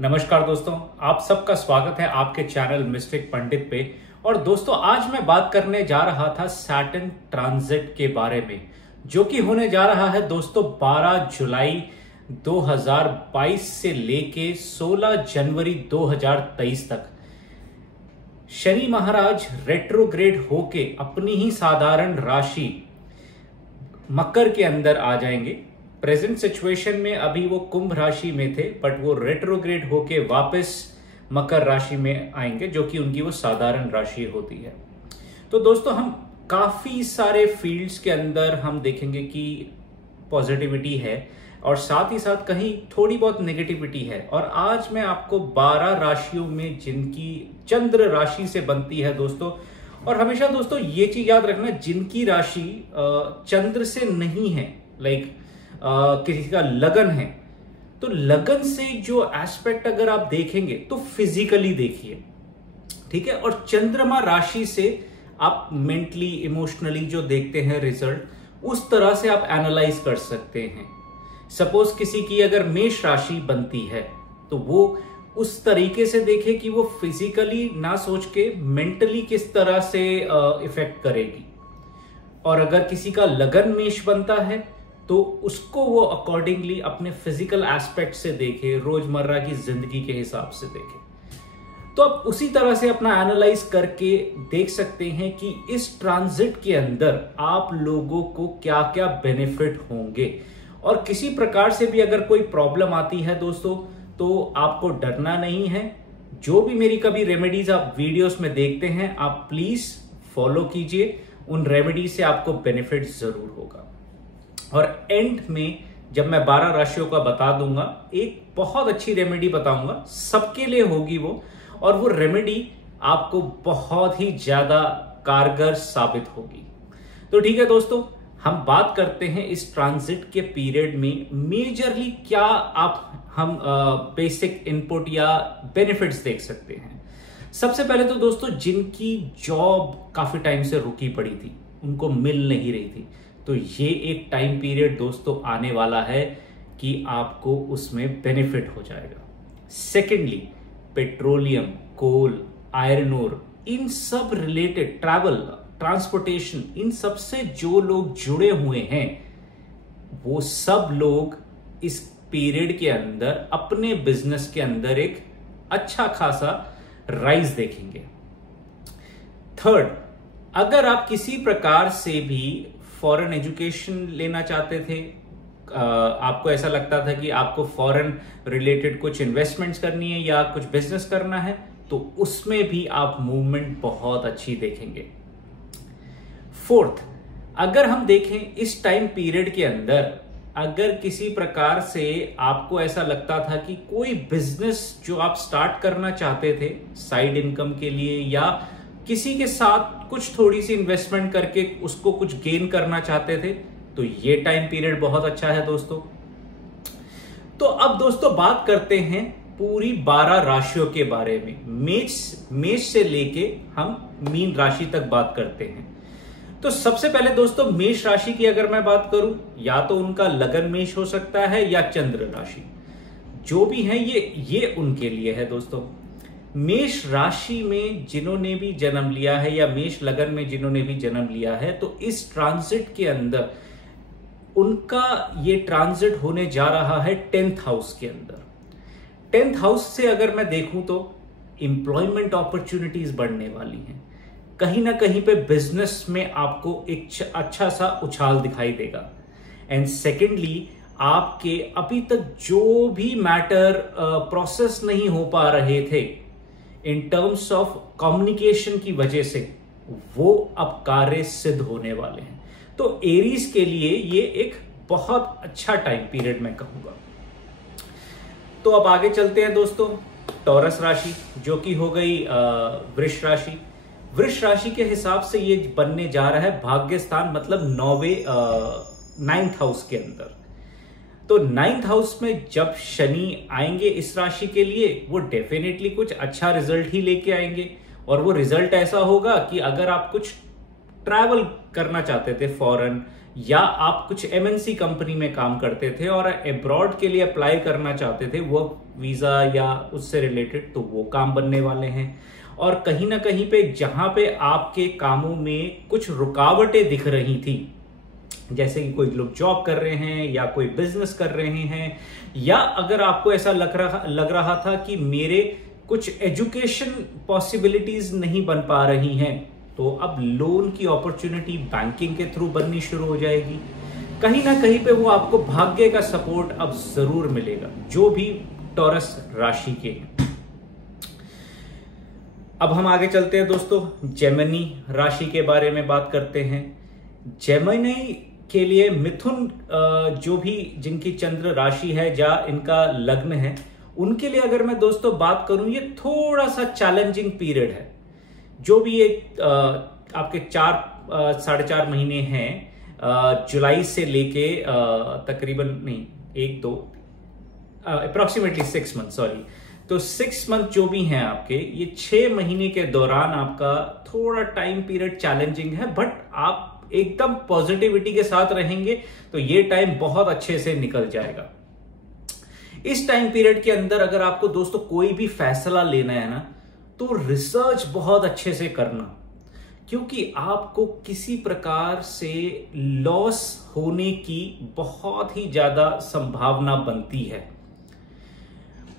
नमस्कार दोस्तों, आप सबका स्वागत है आपके चैनल मिस्टिक पंडित पे। और दोस्तों आज मैं बात करने जा रहा था सैटर्न ट्रांजिट के बारे में, जो कि होने जा रहा है दोस्तों 12 जुलाई 2022 से लेके 16 जनवरी 2023 तक। शनि महाराज रेट्रोग्रेड होके अपनी ही साधारण राशि मकर के अंदर आ जाएंगे। प्रेजेंट सिचुएशन में अभी वो कुंभ राशि में थे, बट वो रेट्रोग्रेड होके वापस मकर राशि में आएंगे, जो कि उनकी वो साधारण राशि होती है। तो दोस्तों हम काफी सारे फील्ड्स के अंदर हम देखेंगे कि पॉजिटिविटी है और साथ ही साथ कहीं थोड़ी बहुत नेगेटिविटी है। और आज मैं आपको 12 राशियों में जिनकी चंद्र राशि से बनती है दोस्तों, और हमेशा दोस्तों ये चीज याद रखना, जिनकी राशि चंद्र से नहीं है, लाइक किसी का लगन है, तो लगन से जो एस्पेक्ट अगर आप देखेंगे तो फिजिकली देखिए, ठीक है। और चंद्रमा राशि से आप मेंटली इमोशनली जो देखते हैं रिजल्ट, उस तरह से आप एनालाइज कर सकते हैं। सपोज किसी की अगर मेष राशि बनती है तो वो उस तरीके से देखे कि वो फिजिकली ना सोच के मेंटली किस तरह से इफेक्ट करेगी। और अगर किसी का लगन मेष बनता है तो उसको वो अकॉर्डिंगली अपने फिजिकल एस्पेक्ट से देखे, रोजमर्रा की जिंदगी के हिसाब से देखे। तो आप उसी तरह से अपना एनालाइज करके देख सकते हैं कि इस ट्रांजिट के अंदर आप लोगों को क्या क्या बेनिफिट होंगे। और किसी प्रकार से भी अगर कोई प्रॉब्लम आती है दोस्तों, तो आपको डरना नहीं है। जो भी मेरी कभी रेमेडीज आप वीडियोस में देखते हैं, आप प्लीज फॉलो कीजिए। उन रेमेडीज से आपको बेनिफिट जरूर होगा। और एंड में जब मैं 12 राशियों का बता दूंगा, एक बहुत अच्छी रेमेडी बताऊंगा, सबके लिए होगी वो, और वो रेमेडी आपको बहुत ही ज्यादा कारगर साबित होगी। तो ठीक है दोस्तों, हम बात करते हैं इस ट्रांजिट के पीरियड में मेजरली क्या हम बेसिक इनपुट या बेनिफिट्स देख सकते हैं। सबसे पहले तो दोस्तों जिनकी जॉब काफी टाइम से रुकी पड़ी थी, उनको मिल नहीं रही थी, तो ये एक टाइम पीरियड दोस्तों आने वाला है कि आपको उसमें बेनिफिट हो जाएगा। सेकेंडली, पेट्रोलियम, कोल, आयरन ओर, इन सब रिलेटेड ट्रैवल, ट्रांसपोर्टेशन, इन सब से जो लोग जुड़े हुए हैं, वो सब लोग इस पीरियड के अंदर अपने बिजनेस के अंदर एक अच्छा खासा राइज देखेंगे। थर्ड, अगर आप किसी प्रकार से भी फॉरेन एजुकेशन लेना चाहते थे, आपको ऐसा लगता था कि आपको फॉरेन रिलेटेड कुछ इन्वेस्टमेंट्स करनी है या कुछ बिजनेस करना है, तो उसमें भी आप मूवमेंट बहुत अच्छी देखेंगे। फोर्थ, अगर हम देखें इस टाइम पीरियड के अंदर, अगर किसी प्रकार से आपको ऐसा लगता था कि कोई बिजनेस जो आप स्टार्ट करना चाहते थे साइड इनकम के लिए, या किसी के साथ कुछ थोड़ी सी इन्वेस्टमेंट करके उसको कुछ गेन करना चाहते थे, तो ये टाइम पीरियड बहुत अच्छा है दोस्तों। तो अब दोस्तों बात करते हैं पूरी 12 राशियों के बारे में। मेष से लेके हम मीन राशि तक बात करते हैं। तो सबसे पहले दोस्तों मेष राशि की अगर मैं बात करूं, या तो उनका लगन मेष हो सकता है या चंद्र राशि, जो भी है ये उनके लिए है दोस्तों। मेष राशि में जिन्होंने भी जन्म लिया है या मेष लगन में जिन्होंने भी जन्म लिया है, तो इस ट्रांजिट के अंदर उनका ये ट्रांजिट होने जा रहा है 10th हाउस के अंदर। 10th हाउस से अगर मैं देखूं तो एम्प्लॉयमेंट अपॉर्चुनिटीज बढ़ने वाली हैं। कहीं ना कहीं पे बिजनेस में आपको एक अच्छा सा उछाल दिखाई देगा। एंड सेकेंडली, आपके अभी तक जो भी मैटर प्रोसेस नहीं हो पा रहे थे इन टर्म्स ऑफ कम्युनिकेशन की वजह से, वो अब कार्य सिद्ध होने वाले हैं। तो एरीज के लिए ये एक बहुत अच्छा टाइम पीरियड मैं कहूंगा। तो अब आगे चलते हैं दोस्तों, टॉरस राशि जो कि हो गई वृष राशि। वृष राशि के हिसाब से ये बनने जा रहा है भाग्य स्थान, मतलब 9th हाउस के अंदर। तो 9th हाउस में जब शनि आएंगे इस राशि के लिए, वो डेफिनेटली कुछ अच्छा रिजल्ट ही लेके आएंगे। और वो रिजल्ट ऐसा होगा कि अगर आप कुछ ट्रैवल करना चाहते थे फॉरेन, या आप कुछ एमएनसी कंपनी में काम करते थे और अब्रॉड के लिए अप्लाई करना चाहते थे वर्क वीजा या उससे रिलेटेड, तो वो काम बनने वाले हैं। और कहीं ना कहीं पे जहां पे आपके कामों में कुछ रुकावटें दिख रही थी, जैसे कि कोई लोग जॉब कर रहे हैं या कोई बिजनेस कर रहे हैं, या अगर आपको ऐसा लग रहा था कि मेरे कुछ एजुकेशन पॉसिबिलिटीज नहीं बन पा रही हैं, तो अब लोन की अपॉर्चुनिटी बैंकिंग के थ्रू बननी शुरू हो जाएगी। कहीं ना कहीं पे वो आपको भाग्य का सपोर्ट अब जरूर मिलेगा, जो भी टॉरस राशि के। अब हम आगे चलते हैं दोस्तों, जेमिनी राशि के बारे में बात करते हैं। जेमिनी के लिए मिथुन जो भी जिनकी चंद्र राशि है या इनका लग्न है, उनके लिए अगर मैं दोस्तों बात करूं, ये थोड़ा सा चैलेंजिंग पीरियड है। जो भी एक आपके 4-4.5 महीने हैं, जुलाई से लेके तकरीबन नहीं 1-2 अप्रोक्सीमेटली 6 मंथ, सॉरी, तो 6 मंथ जो भी हैं आपके, ये 6 महीने के दौरान आपका थोड़ा टाइम पीरियड चैलेंजिंग है, बट आप एकदम पॉजिटिविटी के साथ रहेंगे तो ये टाइम बहुत अच्छे से निकल जाएगा। इस टाइम पीरियड के अंदर अगर आपको दोस्तों कोई भी फैसला लेना है ना, तो रिसर्च बहुत अच्छे से करना, क्योंकि आपको किसी प्रकार से लॉस होने की बहुत ही ज्यादा संभावना बनती है।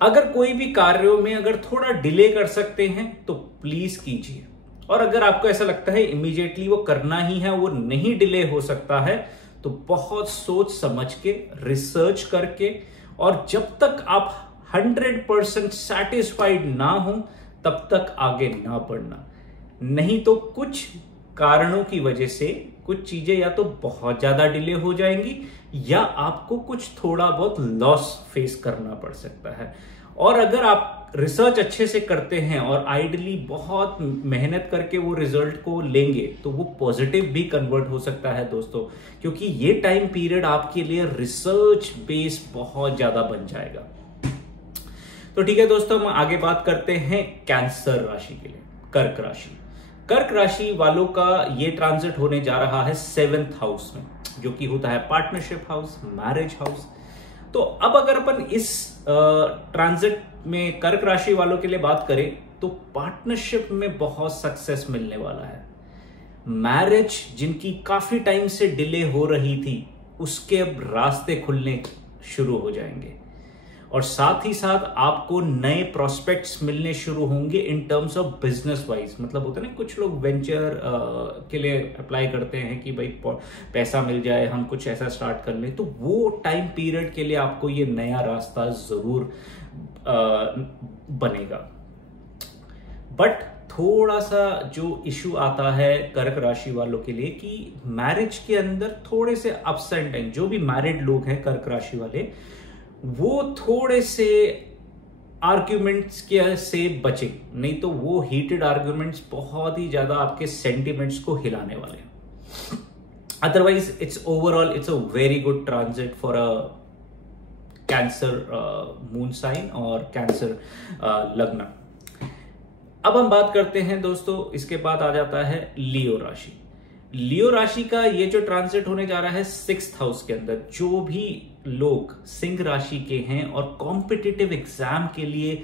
अगर कोई भी कार्यों में अगर थोड़ा डिले कर सकते हैं तो प्लीज कीजिए, और अगर आपको ऐसा लगता है इमीडिएटली वो करना ही है, वो नहीं डिले हो सकता है, तो बहुत सोच समझ के रिसर्च करके, और जब तक आप 100% सेटिस्फाइड ना हो तब तक आगे ना बढ़ना। नहीं तो कुछ कारणों की वजह से कुछ चीजें या तो बहुत ज्यादा डिले हो जाएंगी, या आपको कुछ थोड़ा बहुत लॉस फेस करना पड़ सकता है। और अगर आप रिसर्च अच्छे से करते हैं और आइडली बहुत मेहनत करके वो रिजल्ट को लेंगे, तो वो पॉजिटिव भी कन्वर्ट हो सकता है दोस्तों, क्योंकि ये टाइम पीरियड आपके लिए रिसर्च बेस बहुत ज्यादा बन जाएगा। तो ठीक है दोस्तों, हम आगे बात करते हैं कैंसर राशि के लिए, कर्क राशि। कर्क राशि वालों का ये ट्रांजिट होने जा रहा है 7th हाउस में, जो कि होता है पार्टनरशिप हाउस, मैरिज हाउस। तो अब अगर अपन इस ट्रांजिट में कर्क राशि वालों के लिए बात करें, तो पार्टनरशिप में बहुत सक्सेस मिलने वाला है। मैरिज जिनकी काफी टाइम से डिले हो रही थी, उसके अब रास्ते खुलने शुरू हो जाएंगे, और साथ ही साथ आपको नए प्रोस्पेक्ट्स मिलने शुरू होंगे in terms of business wise. मतलब होता है ना, कुछ लोग वेंचर के लिए अप्लाई करते हैं कि भाई पैसा मिल जाए, हम कुछ ऐसा स्टार्ट कर लें, तो वो टाइम पीरियड के लिए आपको ये नया रास्ता जरूर बनेगा। बट थोड़ा सा जो इशू आता है कर्क राशि वालों के लिए, कि मैरिज के अंदर थोड़े से अप्स एंड डाउन, जो भी मैरिड लोग हैं कर्क राशि वाले, वो थोड़े से आर्ग्यूमेंट्स के से बचे, नहीं तो वो हीटेड आर्ग्यूमेंट्स बहुत ही ज्यादा आपके सेंटिमेंट्स को हिलाने वाले हैं। Otherwise it's overall it's a very good transit for a Cancer moon sign और कैंसर लग्न। अब हम बात करते हैं दोस्तों, इसके बाद आ जाता है लियो राशि। लियो राशि का ये जो ट्रांजिट होने जा रहा है 6th हाउस के अंदर, जो भी लोग सिंह राशि के हैं और कॉम्पिटिटिव एग्जाम के लिए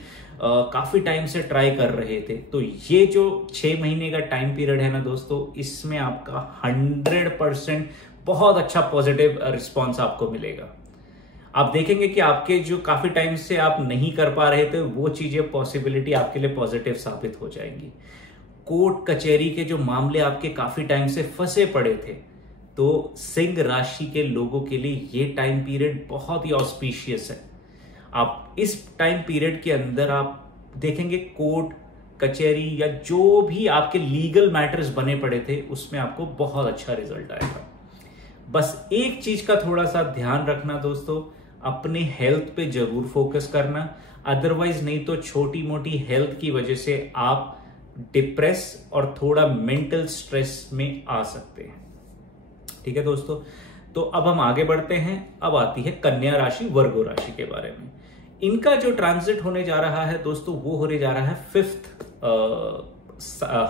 काफी टाइम से ट्राई कर रहे थे, तो ये जो 6 महीने का टाइम पीरियड है ना दोस्तों, इसमें आपका 100% बहुत अच्छा पॉजिटिव रिस्पॉन्स आपको मिलेगा। आप देखेंगे कि आपके जो काफी टाइम से आप नहीं कर पा रहे थे, वो चीजें पॉसिबिलिटी आपके लिए पॉजिटिव साबित हो जाएंगी। कोर्ट कचहरी के जो मामले आपके काफी टाइम से फंसे पड़े थे, तो सिंह राशि के लोगों के लिए ये टाइम पीरियड बहुत ही ऑस्पिशियस है। आप इस टाइम पीरियड के अंदर आप देखेंगे कोर्ट कचहरी या जो भी आपके लीगल मैटर्स बने पड़े थे, उसमें आपको बहुत अच्छा रिजल्ट आएगा। बस एक चीज का थोड़ा सा ध्यान रखना दोस्तों, अपने हेल्थ पे जरूर फोकस करना, अदरवाइज नहीं तो छोटी मोटी हेल्थ की वजह से आप डिप्रेस और थोड़ा मेंटल स्ट्रेस में आ सकते हैं। ठीक है दोस्तों, तो अब हम आगे बढ़ते हैं। अब आती है कन्या राशि, वर्गो राशि के बारे में। इनका जो ट्रांजिट होने जा रहा है दोस्तों, वो होने जा रहा है 5th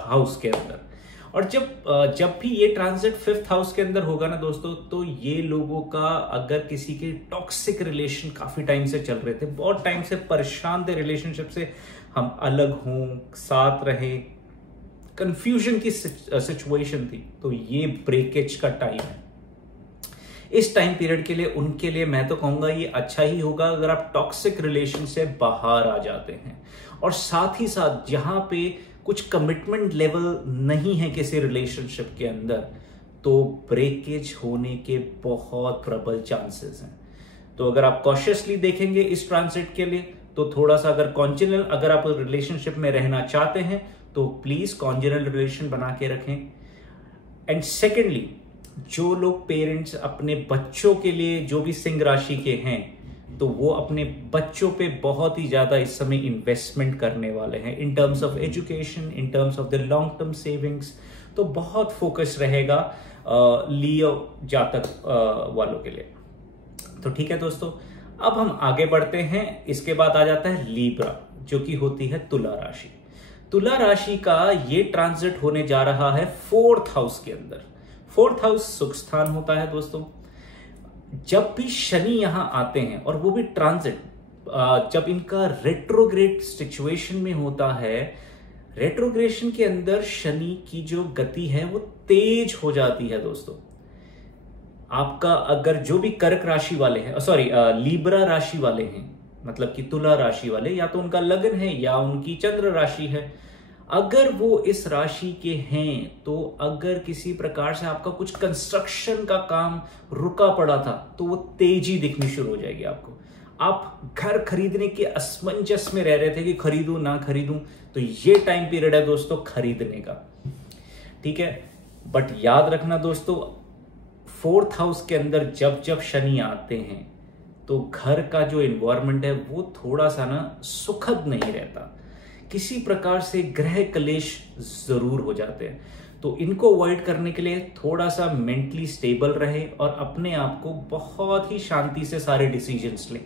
हाउस के अंदर, और जब भी ये ट्रांजिट 5th हाउस के अंदर होगा ना दोस्तों, तो ये लोगों का अगर किसी के टॉक्सिक रिलेशन काफी टाइम से चल रहे थे, बहुत टाइम से परेशान थे रिलेशनशिप से, हम अलग हों, साथ रहे, कंफ्यूजन की सिचुएशन थी, तो ये ब्रेकेज का टाइम है। इस टाइम पीरियड के लिए उनके लिए मैं तो कहूंगा ये अच्छा ही होगा अगर आप टॉक्सिक रिलेशन से बाहर आ जाते हैं, और साथ ही साथ जहां पे कुछ कमिटमेंट लेवल नहीं है किसी रिलेशनशिप के अंदर, तो ब्रेकेज होने के बहुत प्रबल चांसेस हैं। तो अगर आप कॉशियसली देखेंगे इस ट्रांजिट के लिए, तो थोड़ा सा अगर कॉन्जुगल, अगर आप रिलेशनशिप में रहना चाहते हैं तो प्लीज कॉन्जुगल रिलेशन बना के रखें। एंड सेकेंडली, जो लोग पेरेंट्स अपने बच्चों के लिए, जो भी सिंह राशि के हैं, तो वो अपने बच्चों पे बहुत ही ज्यादा इस समय इन्वेस्टमेंट करने वाले हैं in terms of education, in terms of the long term savings. तो बहुत फोकस रहेगा लियो जातक वालों के लिए। तो ठीक है दोस्तों, अब हम आगे बढ़ते हैं। इसके बाद आ जाता है लीब्रा, जो कि होती है तुला राशि। तुला राशि का ये ट्रांजिट होने जा रहा है 4th हाउस के अंदर। 4th हाउस सुख स्थान होता है दोस्तों। जब भी शनि यहां आते हैं, और वो भी ट्रांजिट, जब इनका रेट्रोग्रेड सिचुएशन में होता है, रेट्रोग्रेशन के अंदर शनि की जो गति है वो तेज हो जाती है दोस्तों। आपका अगर जो भी कर्क राशि वाले हैं, सॉरी लीब्रा राशि वाले हैं, मतलब कि तुला राशि वाले, या तो उनका लग्न है या उनकी चंद्र राशि है, अगर वो इस राशि के हैं, तो अगर किसी प्रकार से आपका कुछ कंस्ट्रक्शन का काम रुका पड़ा था, तो वो तेजी दिखनी शुरू हो जाएगी आपको। आप घर खरीदने के असमंजस में रह रहे थे कि खरीदूं ना खरीदूं, तो ये टाइम पीरियड है दोस्तों खरीदने का। ठीक है, बट याद रखना दोस्तों, 4th हाउस के अंदर जब जब शनि आते हैं, तो घर का जो एनवायरनमेंट है वो थोड़ा सा ना सुखद नहीं रहता, किसी प्रकार से ग्रह क्लेश जरूर हो जाते हैं। तो इनको अवॉइड करने के लिए थोड़ा सा मेंटली स्टेबल रहे और अपने आप को बहुत ही शांति से सारे डिसीजंस लें,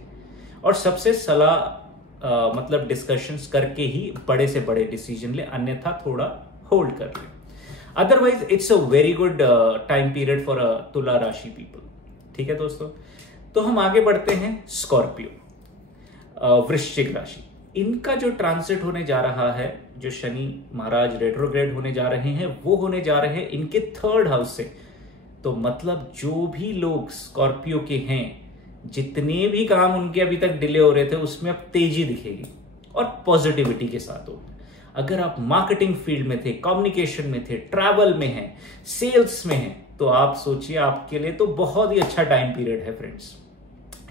और सबसे सलाह मतलब डिस्कशंस करके ही बड़े से बड़े डिसीजन लें, अन्यथा थोड़ा होल्ड कर लें। Otherwise it's a very good time period for तुला राशि पीपल। ठीक है दोस्तों, तो हम आगे बढ़ते हैं। स्कॉर्पियो, वृश्चिक राशि, इनका जो ट्रांजिट होने जा रहा है, जो शनि महाराज रेट्रोग्रेड होने जा रहे हैं, वो होने जा रहे हैं इनके 3rd हाउस से। तो मतलब जो भी लोग स्कॉर्पियो के हैं, जितने भी काम उनके अभी तक डिले हो रहे थे, उसमें अब तेजी दिखेगी और पॉजिटिविटी के साथ हो। अगर आप मार्केटिंग फील्ड में थे, कम्युनिकेशन में थे, ट्रैवल में हैं, सेल्स में हैं, तो आप सोचिए आपके लिए तो बहुत ही अच्छा टाइम पीरियड है फ्रेंड्स।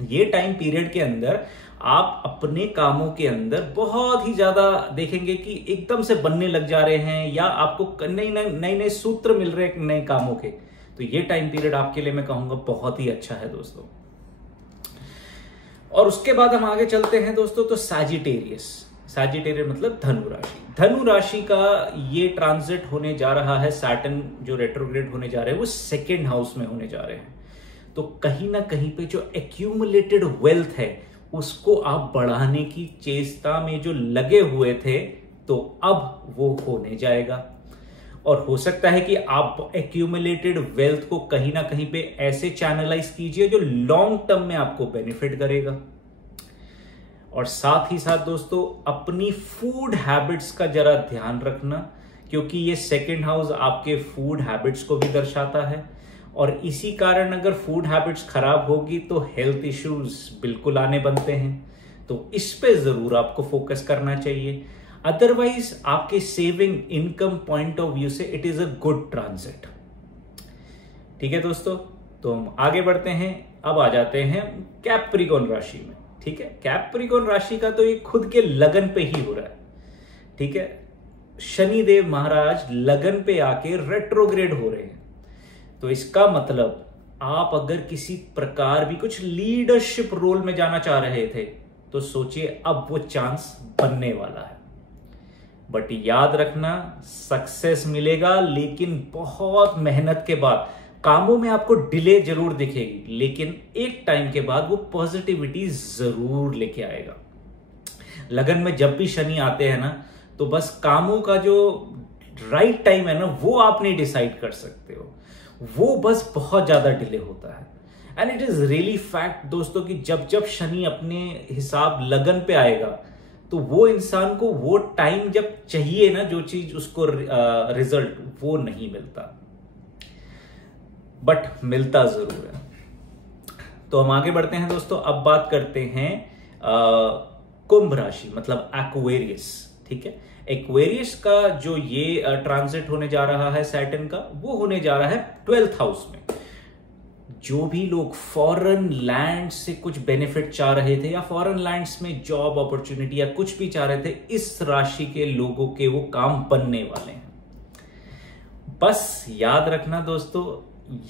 ये टाइम पीरियड के अंदर आप अपने कामों के अंदर बहुत ही ज्यादा देखेंगे कि एकदम से बनने लग जा रहे हैं, या आपको नए नए सूत्र मिल रहे हैं नए कामों के। तो ये टाइम पीरियड आपके लिए मैं कहूंगा बहुत ही अच्छा है दोस्तों। और उसके बाद हम आगे चलते हैं दोस्तों, तो सैजिटेरियस मतलब धनु राशि। धनु राशि का ये ट्रांजिट होने जा रहा है, सैटर्न जो रेट्रोग्रेड होने जा रहे हैं वो 2nd हाउस में होने जा रहे हैं। तो कहीं ना कहीं पे जो एक्यूमुलेटेड वेल्थ है उसको आप बढ़ाने की चेष्टा में जो लगे हुए थे, तो अब वो होने जाएगा। और हो सकता है कि आप एक्यूमुलेटेड वेल्थ को कहीं ना कहीं पे ऐसे चैनलाइज कीजिए जो लॉन्ग टर्म में आपको बेनिफिट करेगा। और साथ ही साथ दोस्तों, अपनी फूड हैबिट्स का जरा ध्यान रखना, क्योंकि ये 2nd हाउस आपके फूड हैबिट्स को भी दर्शाता है, और इसी कारण अगर फूड हैबिट्स खराब होगी तो हेल्थ इश्यूज बिल्कुल आने बनते हैं। तो इस पे जरूर आपको फोकस करना चाहिए। अदरवाइज आपके saving income point of view से it is a good transit. ठीक है दोस्तों, तो हम आगे बढ़ते हैं। अब आ जाते हैं कैप्रिकॉर्न राशि में। ठीक है, कैप्रिकॉर्न राशि का तो ये खुद के लगन पे ही हो रहा है। ठीक है, शनिदेव महाराज लगन पे आके रेट्रोग्रेड हो रहे हैं। तो इसका मतलब आप अगर किसी प्रकार भी कुछ लीडरशिप रोल में जाना चाह रहे थे, तो सोचिए अब वो चांस बनने वाला है। बट याद रखना, सक्सेस मिलेगा, लेकिन बहुत मेहनत के बाद। कामों में आपको डिले जरूर दिखेगी, लेकिन एक टाइम के बाद वो पॉजिटिविटी जरूर लेके आएगा। लगन में जब भी शनि आते हैं ना, तो बस कामों का जो राइट टाइम है ना, वो आप नहीं डिसाइड कर सकते हो, वो बस बहुत ज्यादा डिले होता है। And it is really fact दोस्तों कि जब जब शनि अपने हिसाब लगन पे आएगा तो वो इंसान को वो टाइम जब चाहिए ना, जो चीज उसको रिजल्ट, वो नहीं मिलता, बट मिलता जरूर है। तो हम आगे बढ़ते हैं दोस्तों। अब बात करते हैं कुंभ राशि, मतलब एक्वेरियस। ठीक है, एक्वेरियस का जो ये ट्रांजिट होने जा रहा है सैटर्न का, वो होने जा रहा है 12th हाउस में। जो भी लोग फॉरेन लैंड से कुछ बेनिफिट चाह रहे थे या फॉरेन लैंड्स में जॉब अपॉर्चुनिटी या कुछ भी चाह रहे थे, इस राशि के लोगों के वो काम बनने वाले हैं। बस याद रखना दोस्तों,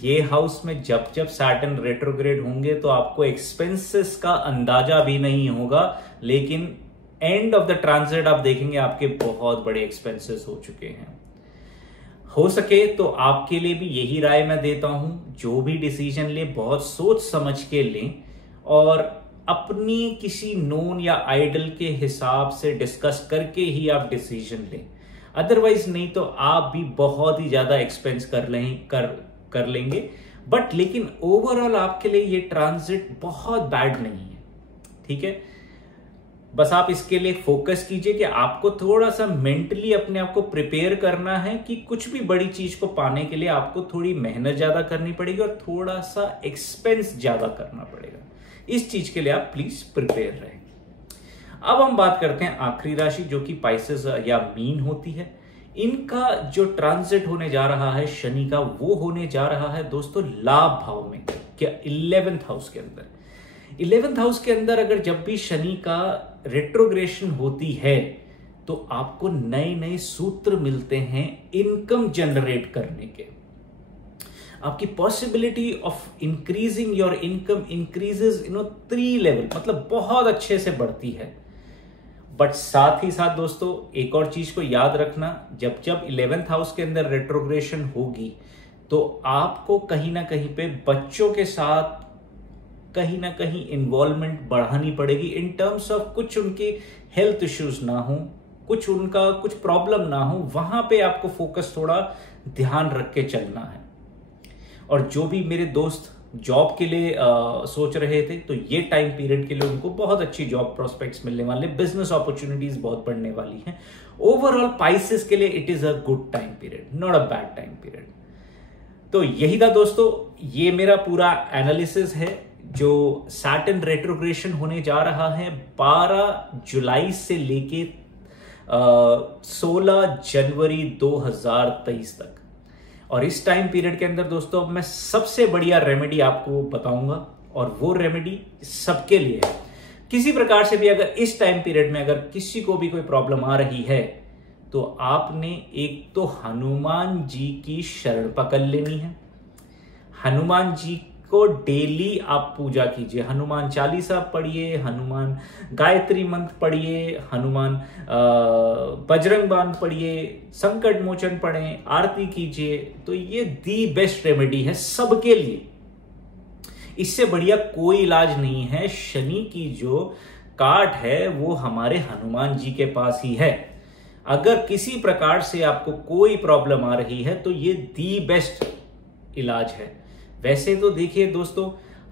ये हाउस में जब जब सैटर्न रेट्रोग्रेड होंगे तो आपको एक्सपेंसेस का अंदाजा भी नहीं होगा, लेकिन एंड ऑफ द ट्रांजिट आप देखेंगे आपके बहुत बड़े एक्सपेंसेस हो चुके हैं। हो सके तो आपके लिए भी यही राय मैं देता हूं, जो भी डिसीजन ले बहुत सोच समझ के लें और अपनी किसी नोन या आइडल के हिसाब से डिस्कस करके ही आप डिसीजन लें। अदरवाइज नहीं तो आप भी बहुत ही ज्यादा एक्सपेंस कर लेंगे। बट लेकिन ओवरऑल आपके लिए ये ट्रांजिट बहुत बैड नहीं है। ठीक है, बस आप इसके लिए फोकस कीजिए कि आपको थोड़ा सा मेंटली अपने आप को प्रिपेयर करना है कि कुछ भी बड़ी चीज को पाने के लिए आपको थोड़ी मेहनत ज्यादा करनी पड़ेगी और थोड़ा सा एक्सपेंस ज्यादा करना पड़ेगा। इस चीज के लिए आप प्लीज प्रिपेयर रहें। अब हम बात करते हैं आखिरी राशि, जो कि पाइसेस या मीन होती है। इनका जो ट्रांजिट होने जा रहा है शनि का, वो होने जा रहा है दोस्तों लाभ भाव में, क्या 11th हाउस के अंदर। 11th हाउस के अंदर अगर जब भी शनि का रेट्रोग्रेशन होती है तो आपको नए नए सूत्र मिलते हैं इनकम जनरेट करने के। आपकी possibility of increasing your income increases 3 level, मतलब बहुत अच्छे से बढ़ती है। बट साथ ही साथ दोस्तों एक और चीज को याद रखना, जब जब 11th हाउस के अंदर रेट्रोग्रेशन होगी तो आपको कहीं ना कहीं पे बच्चों के साथ कहीं ना कहीं इन्वॉल्वमेंट बढ़ानी पड़ेगी, इन टर्म्स ऑफ कुछ उनके हेल्थ इश्यूज ना हो, कुछ उनका कुछ प्रॉब्लम ना हो, वहां पे आपको फोकस थोड़ा ध्यान रख के चलना है। और जो भी मेरे दोस्त जॉब के लिए सोच रहे थे, तो ये टाइम पीरियड के लिए उनको बहुत अच्छी जॉब प्रोस्पेक्ट्स मिलने वाले, बिजनेस अपॉर्चुनिटीज बहुत बढ़ने वाली हैं। ओवरऑल पाइसेस के लिए it is a good time period, not a bad time period. तो यही था दोस्तों, ये मेरा पूरा एनालिसिस है जो सैटर्न रेट्रोग्रेशन होने जा रहा है 12 जुलाई से लेके 16 जनवरी 2023 तक। और इस टाइम पीरियड के अंदर दोस्तों मैं सबसे बढ़िया रेमेडी आपको बताऊंगा, और वो रेमेडी सबके लिए है। किसी प्रकार से भी अगर इस टाइम पीरियड में अगर किसी को भी कोई प्रॉब्लम आ रही है तो आपने एक तो हनुमान जी की शरण पकड़ लेनी है। हनुमान जी को डेली आप पूजा कीजिए, हनुमान चालीसा पढ़िए, हनुमान गायत्री मंत्र पढ़िए, हनुमान बजरंग बाण पढ़िए, संकट मोचन पढ़ें, आरती कीजिए। तो ये दी बेस्ट रेमेडी है सबके लिए, इससे बढ़िया कोई इलाज नहीं है। शनि की जो काट है वो हमारे हनुमान जी के पास ही है। अगर किसी प्रकार से आपको कोई प्रॉब्लम आ रही है तो ये दी बेस्ट इलाज है। वैसे तो देखिए दोस्तों,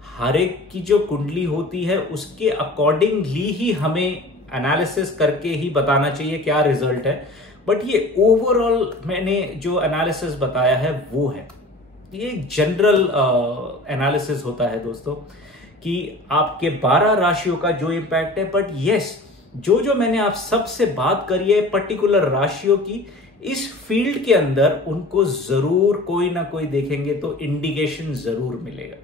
हर एक की जो कुंडली होती है उसके अकॉर्डिंगली ही हमें एनालिसिस करके ही बताना चाहिए क्या रिजल्ट है। बट ये ओवरऑल मैंने जो एनालिसिस बताया है वो है, ये जनरल एनालिसिस होता है दोस्तों कि आपके 12 राशियों का जो इंपैक्ट है। बट यस, जो मैंने आप सबसे बात करी है पर्टिकुलर राशियों की, इस फील्ड के अंदर उनको जरूर कोई ना कोई देखेंगे तो इंडिकेशन जरूर मिलेगा।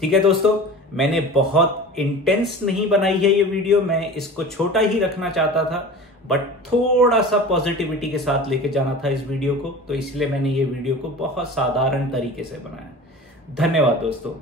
ठीक है दोस्तों, मैंने बहुत इंटेंस नहीं बनाई है ये वीडियो, मैं इसको छोटा ही रखना चाहता था, बट थोड़ा सा पॉजिटिविटी के साथ लेके जाना था इस वीडियो को, तो इसलिए मैंने ये वीडियो को बहुत साधारण तरीके से बनाया। धन्यवाद दोस्तों।